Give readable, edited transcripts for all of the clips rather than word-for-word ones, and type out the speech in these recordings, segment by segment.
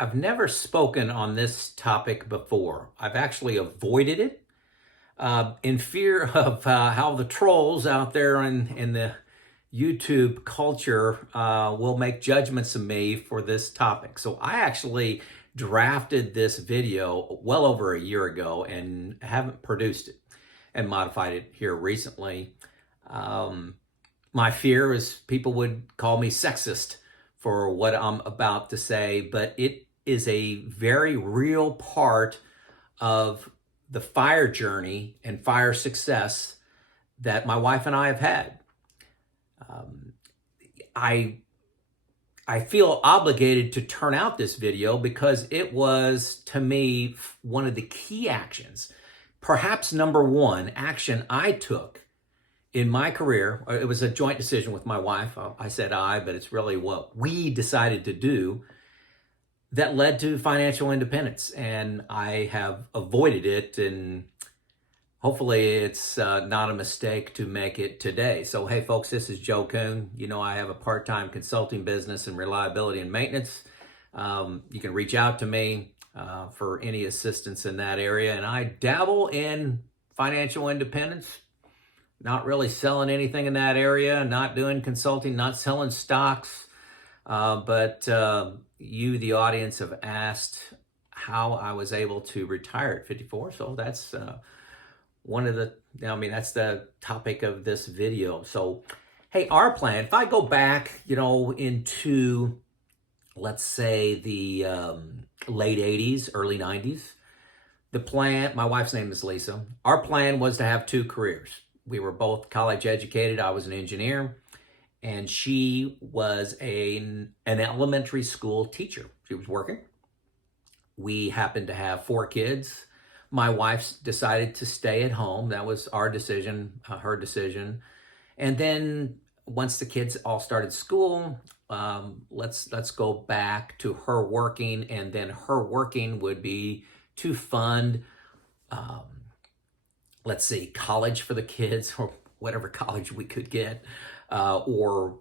I've never spoken on this topic before. I've actually avoided it in fear of how the trolls out there in the YouTube culture will make judgments of me for this topic. So I actually drafted this video well over a year ago and haven't produced it and modified it here recently. My fear is people would call me sexist for what I'm about to say, but it is a very real part of the fire journey and fire success that my wife and I have had. I feel obligated to turn out this video because it was, to me, one of the key actions, perhaps number one action I took in my career. It was a joint decision with my wife. I said I, but it's really what we decided to do that led to financial independence. And I have avoided it, and hopefully it's not a mistake to make it today. So, hey folks, this is Joe Kuhn. You know, I have a part-time consulting business in reliability and maintenance. You can reach out to me for any assistance in that area. And I dabble in financial independence, not really selling anything in that area, not doing consulting, not selling stocks. But you, the audience, have asked how I was able to retire at 54. So that's that's the topic of this video. So, hey, our plan, if I go back, into, let's say, the late 80s, early 90s, the plan, my wife's name is Lisa. Our plan was to have two careers. We were both college educated. I was an engineer, and she was an elementary school teacher. She was working. We happened to have 4 kids. My wife decided to stay at home. That was our decision, her decision. And then once the kids all started school, let's go back to her working, and then her working would be to fund, college for the kids, or whatever college we could get, or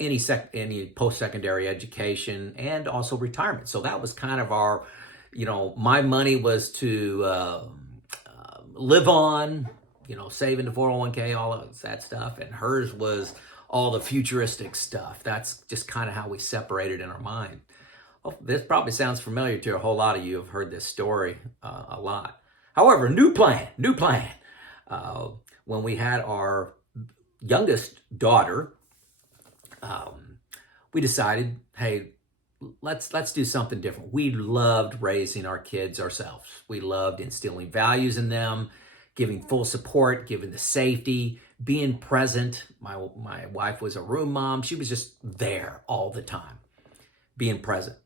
any post-secondary education, and also retirement. So that was kind of our, my money was to live on, save into 401k, all of that stuff, and hers was all the futuristic stuff. That's just kind of how we separated in our mind. Oh, this probably sounds familiar to a whole lot of you. Have heard this story a lot. However, new plan. When we had our youngest daughter, we decided, hey, let's do something different. We loved raising our kids ourselves. We loved instilling values in them, giving full support, giving the safety, being present. My wife was a room mom. She was just there all the time, being present.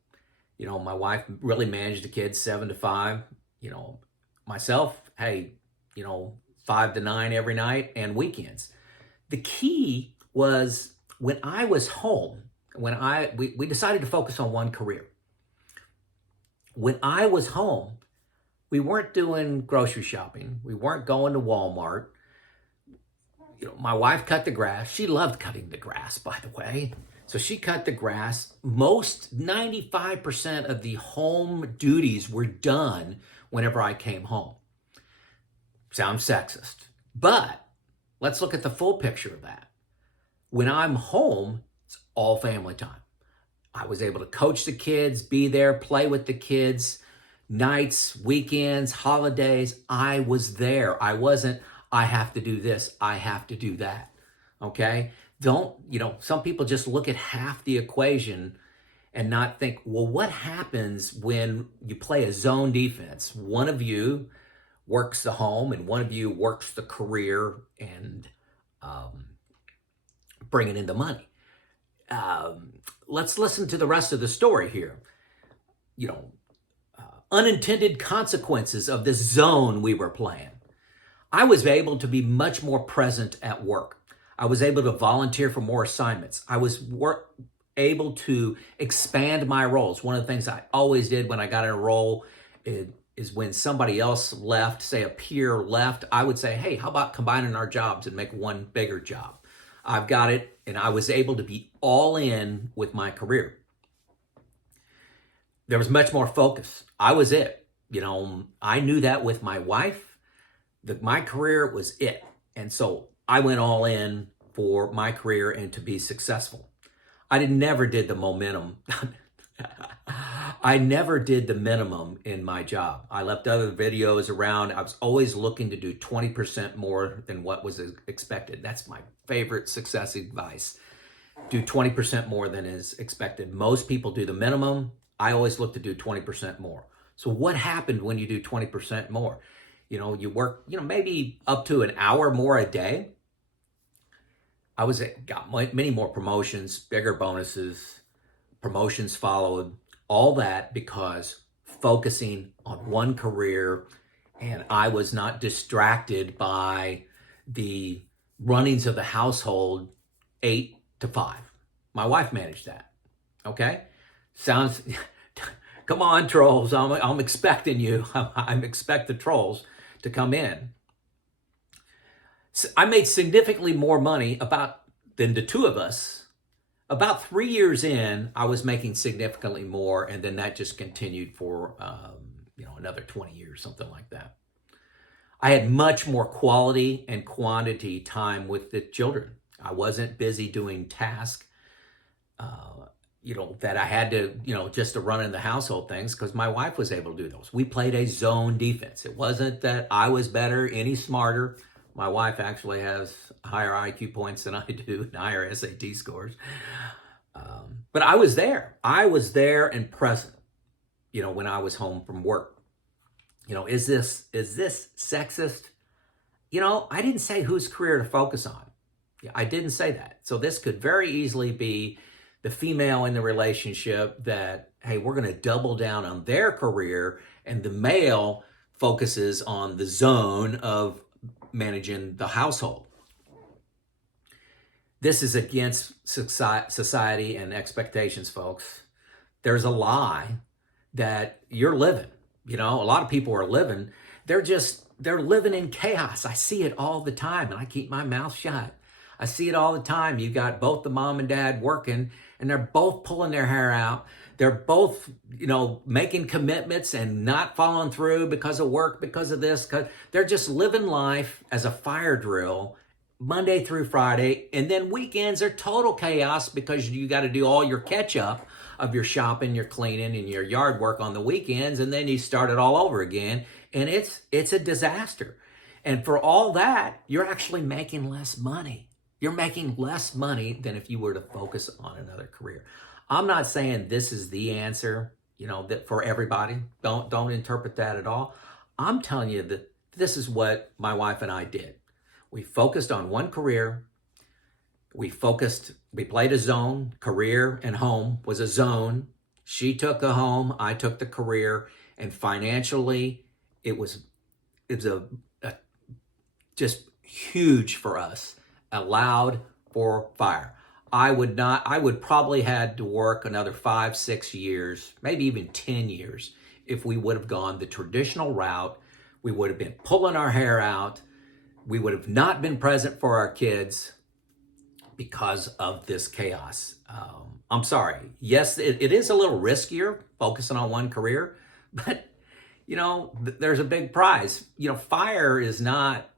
My wife really managed the kids 7 to 5. Myself, hey, 5 to 9 every night and weekends. The key was when I was home, we decided to focus on one career. When I was home, we weren't doing grocery shopping. We weren't going to Walmart. My wife cut the grass. She loved cutting the grass, by the way. So she cut the grass. 95% of the home duties were done whenever I came home. Sounds sexist, but let's look at the full picture of that. When I'm home, it's all family time. I was able to coach the kids, be there, play with the kids, nights, weekends, holidays. I was there. I wasn't, I have to do this, I have to do that. Okay? Some people just look at half the equation and not think, well, what happens when you play a zone defense? One of you works the home and one of you works the career and bringing in the money. Let's listen to the rest of the story here. Unintended consequences of this zone we were playing. I was able to be much more present at work. I was able to volunteer for more assignments. I was able to expand my roles. One of the things I always did when I got in a role is when somebody else left, say a peer left, I would say, hey, how about combining our jobs and make one bigger job? I've got it, and I was able to be all in with my career. There was much more focus. I was it. You know, I knew that with my wife, that my career was it. And so I went all in for my career and to be successful. Never did the momentum. I never did the minimum in my job. I left other videos around. I was always looking to do 20% more than what was expected. That's my favorite success advice. Do 20% more than is expected. Most people do the minimum. I always look to do 20% more. So what happened when you do 20% more? You know, you work, maybe up to an hour more a day. Got many more promotions, bigger bonuses, promotions followed, all that because focusing on one career, and I was not distracted by the runnings of the household 8 to 5. My wife managed that. Okay? Sounds, come on, trolls. I'm expecting you. I expect the trolls to come in. So I made significantly more money than the two of us. About 3 years in, I was making significantly more, and then that just continued for another 20 years, something like that. I had much more quality and quantity time with the children. I wasn't busy doing tasks, that I had to, just to run in the household things, because my wife was able to do those. We played a zone defense. It wasn't that I was better, any smarter. My wife actually has higher IQ points than I do and higher SAT scores. But I was there. I was there and present, when I was home from work. Is this sexist? I didn't say whose career to focus on. I didn't say that. So this could very easily be the female in the relationship that, hey, we're going to double down on their career, and the male focuses on the zone of managing the household. This is against society and expectations, folks. There's a lie that you're living. A lot of people are living. They're living in chaos. I see it all the time, and I keep my mouth shut. I see it all the time. You got both the mom and dad working, and they're both pulling their hair out. They're both, making commitments and not following through because of work, because of this. They're just living life as a fire drill Monday through Friday. And then weekends are total chaos because you got to do all your catch up of your shopping, your cleaning, and your yard work on the weekends. And then you start it all over again. And it's a disaster. And for all that, you're actually making less money. You're making less money than if you were to focus on another career. I'm not saying this is the answer, that for everybody. Don't interpret that at all. I'm telling you that this is what my wife and I did. We focused on one career. We played a zone. Career and home was a zone. She took the home, I took the career, and financially it was just huge for us. Allowed for fire. I would probably had to work another 5, 6 years, maybe even 10 years, if we would have gone the traditional route. We would have been pulling our hair out. We would have not been present for our kids because of this chaos. I'm sorry. Yes, it is a little riskier focusing on one career, but there's a big prize. Fire is not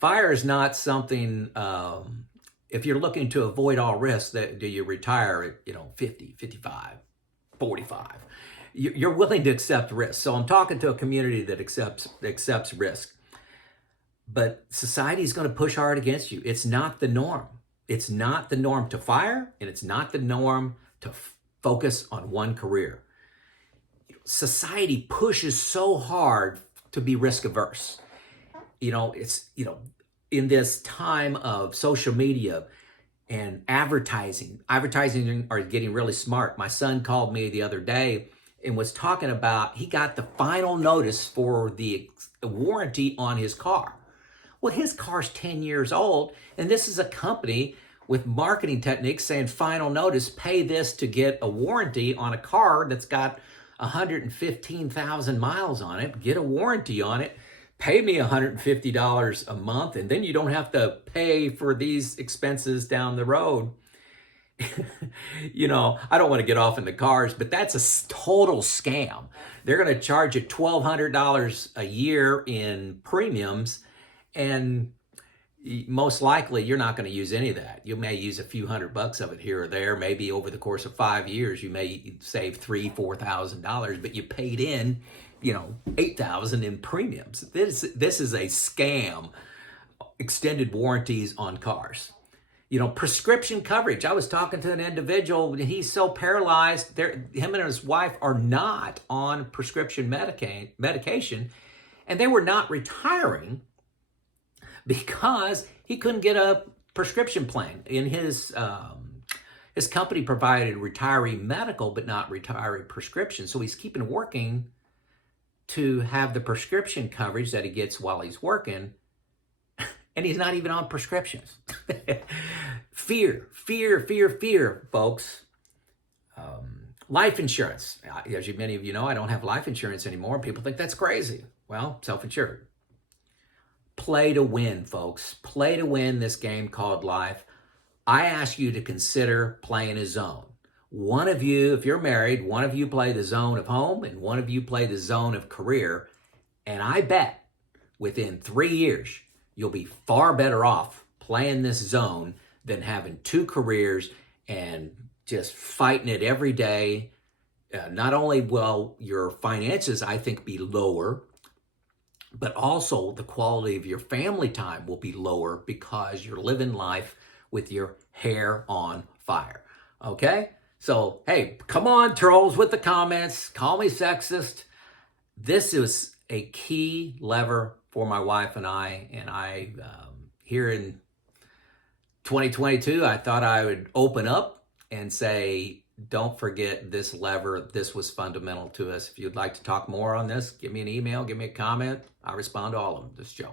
fire is not something. If you're looking to avoid all risks, do you retire at 50, 55, 45? You're willing to accept risk. So I'm talking to a community that accepts risk. But society is going to push hard against you. It's not the norm. It's not the norm to fire, and it's not the norm to focus on one career. Society pushes so hard to be risk averse. It's in this time of social media and advertising are getting really smart. My son called me the other day and was talking about he got the final notice for the warranty on his car. Well, his car's 10 years old, and this is a company with marketing techniques saying final notice, pay this to get a warranty on a car that's got 115,000 miles on it, get a warranty on it. Pay me $150 a month, and then you don't have to pay for these expenses down the road. You know, I don't want to get off in the cars, but that's a total scam. They're going to charge you $1,200 a year in premiums, and most likely you're not going to use any of that. You may use a few $100 of it here or there. Maybe over the course of 5 years, you may save $3,000-4,000, but you paid in, $8,000 in premiums. This is a scam. Extended warranties on cars. Prescription coverage. I was talking to an individual, he's so paralyzed, him and his wife are not on prescription medication, and they were not retiring because he couldn't get a prescription plan. In his company provided retiree medical, but not retiree prescription. So he's keeping working to have the prescription coverage that he gets while he's working, and he's not even on prescriptions. Fear, folks. Life insurance. As many of you know, I don't have life insurance anymore. People think that's crazy. Well, self-insured. Play to win, folks. Play to win this game called life. I ask you to consider playing a zone. One of you, if you're married, one of you play the zone of home and one of you play the zone of career. And I bet within 3 years, you'll be far better off playing this zone than having 2 careers and just fighting it every day. Not only will your finances, I think, be lower, but also the quality of your family time will be lower because you're living life with your hair on fire. Okay? So, hey, come on, trolls with the comments. Call me sexist. This is a key lever for my wife and I. And here in 2022, I thought I would open up and say, don't forget this lever. This was fundamental to us. If you'd like to talk more on this, give me an email, give me a comment. I respond to all of them. This is Joe.